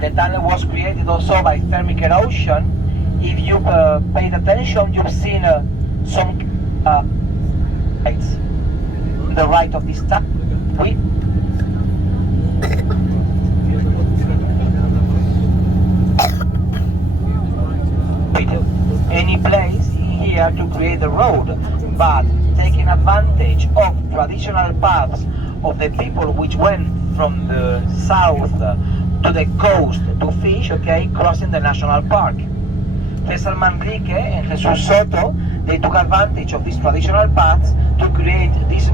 The tunnel was created also by thermic erosion. If you paid attention, you've seen some lights on the right of this tunnel. Any place here to create the road, but taking advantage of traditional paths of the people which went from the south to the coast to fish, okay, crossing the national park. Cesar Manrique and Jesus Soto, they took advantage of these traditional paths to create this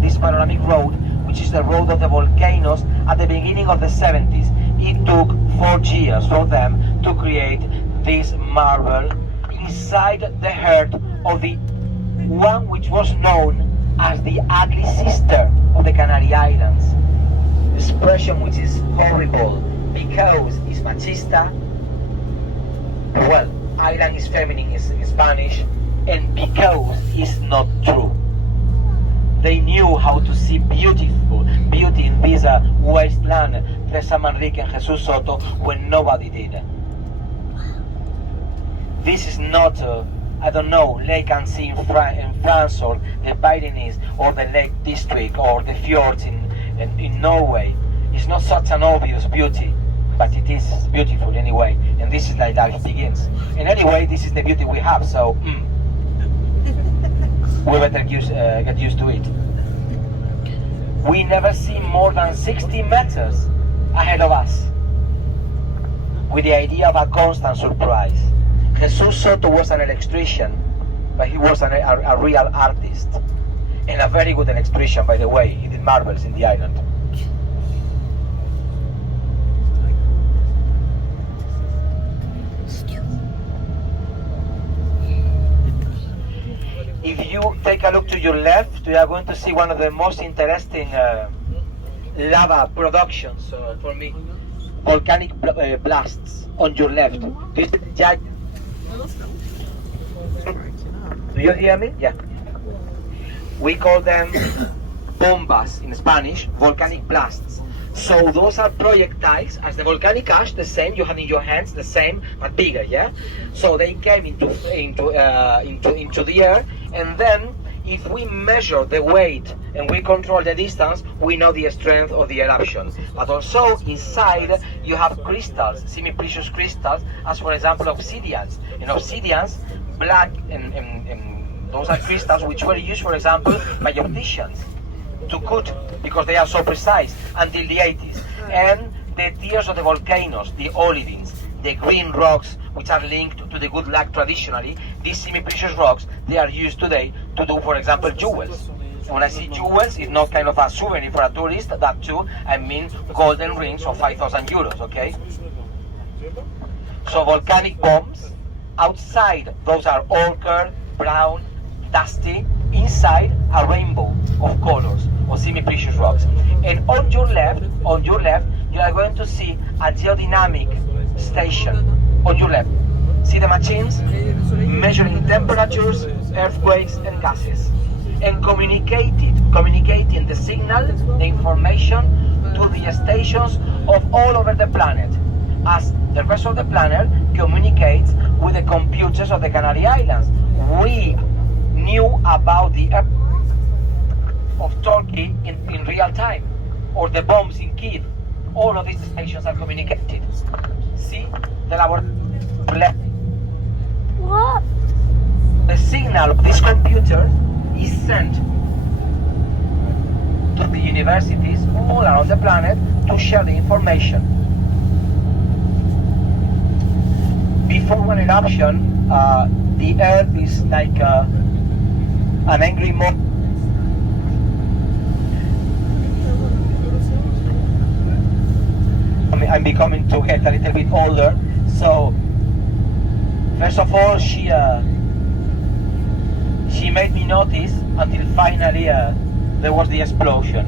this panoramic road, which is the road of the volcanoes at the beginning of the 70s. It took 4 years for them to create this marble inside the heart of the one which was known as the ugly sister of the Canary Islands. Expression which is horrible because it's machista. Well, island is feminine in Spanish, and because it's not true. They knew how to see beauty in this wasteland, Cesar Manrique and Jesus Soto, when nobody did. This is not, I don't know, Lake Annecy in France, or the Pyrenees, or the Lake District, or the fjords in Norway. It's not such an obvious beauty, but it is beautiful anyway, and this is like life begins. And anyway, this is the beauty we have, so we better get used to it. We never see more than 60 meters ahead of us, with the idea of a constant surprise. Jesus Soto was an electrician, but he was a real artist, and a very good electrician, by the way. He did marvels in the island. If you take a look to your left, you are going to see one of the most interesting lava productions for me. Volcanic blasts on your left. This is giant. Do you hear me? Yeah. We call them bombas in Spanish, volcanic blasts. So those are projectiles, as the volcanic ash, the same you have in your hands, the same but bigger, yeah. So they came into the air, and then if we measure the weight and we control the distance, we know the strength of the eruption. But also inside you have crystals, semi-precious crystals, as for example obsidians. And obsidians, black, and those are crystals which were used, for example, by opticians to cut, because they are so precise, until the 80s. And the tears of the volcanoes, the olivines, the green rocks, which are linked to the good luck traditionally, these semi-precious rocks, they are used today to do, for example, jewels. And when I see jewels, it's not kind of a souvenir for a tourist, that too, I mean golden rings of 5,000 euros, okay? So volcanic bombs, outside those are ochre, brown, dusty, inside a rainbow of colors of semi-precious rocks. And on your left, you are going to see a geodynamic station on your left. See the machines measuring temperatures, earthquakes and gases, and communicating the signal, the information to the stations of all over the planet, as the rest of the planet communicates with the computers of the Canary Islands. We knew about the earthquake of Turkey in real time, or the bombs in Kiev. All of these stations are communicated. See the laboratory. What? The signal of this computer is sent to the universities all around the planet to share the information. Before one eruption, the Earth is like an angry mob. I'm becoming to get a little bit older, so first of all she made me notice until finally there was the explosion.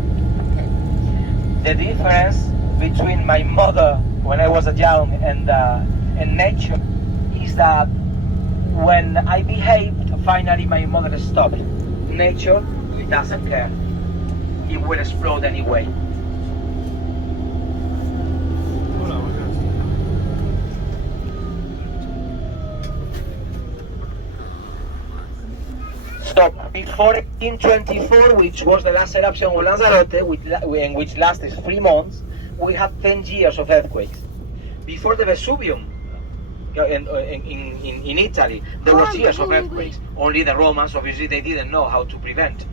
The difference between my mother when I was young and nature is that when I behaved, finally my mother stopped. Nature doesn't care. It will explode anyway. So before 1824, which was the last eruption of Lanzarote, which lasted 3 months, we had 10 years of earthquakes. Before the Vesuvium in Italy, there was years of earthquakes. Only the Romans, obviously, they didn't know how to prevent.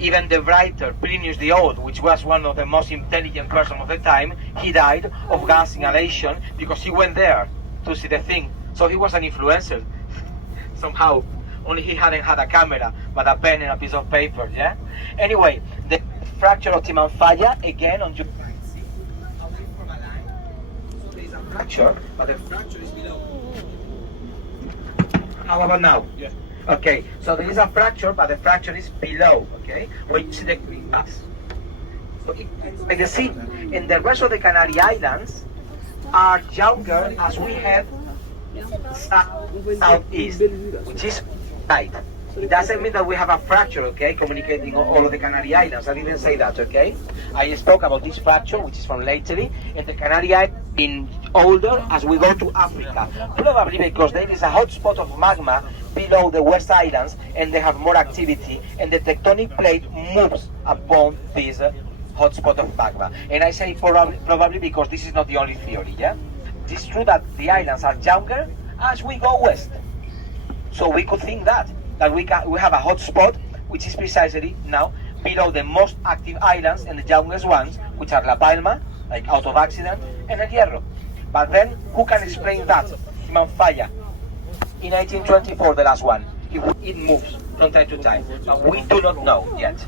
Even the writer Plinius the Old, which was one of the most intelligent person of the time, he died of gas inhalation because he went there to see the thing. So he was an influencer somehow. Only he hadn't had a camera, but a pen and a piece of paper, yeah? Anyway, the fracture of Timanfaya, again on your right, see? Away from a line. So there is a fracture, but the fracture is below. How about now? Yeah. Okay, so there is a fracture, but the fracture is below, okay? Where you see the green bars. So like you see, in the rest of the Canary Islands are younger as we have southeast, which is right. It doesn't mean that we have a fracture, okay, communicating all of the Canary Islands. I didn't say that, okay? I spoke about this fracture, which is from lately, and the Canary Islands in older as we go to Africa. Probably because there is a hot spot of magma below the West Islands, and they have more activity, and the tectonic plate moves upon this hot spot of magma. And I say probably because this is not the only theory, yeah? It's true that the islands are younger as we go west. So we could think that we have a hot spot, which is precisely now below the most active islands and the youngest ones, which are La Palma, like out of accident, and El Hierro. But then, who can explain that? Timanfaya, in 1824, the last one. It moves from time to time, but we do not know yet.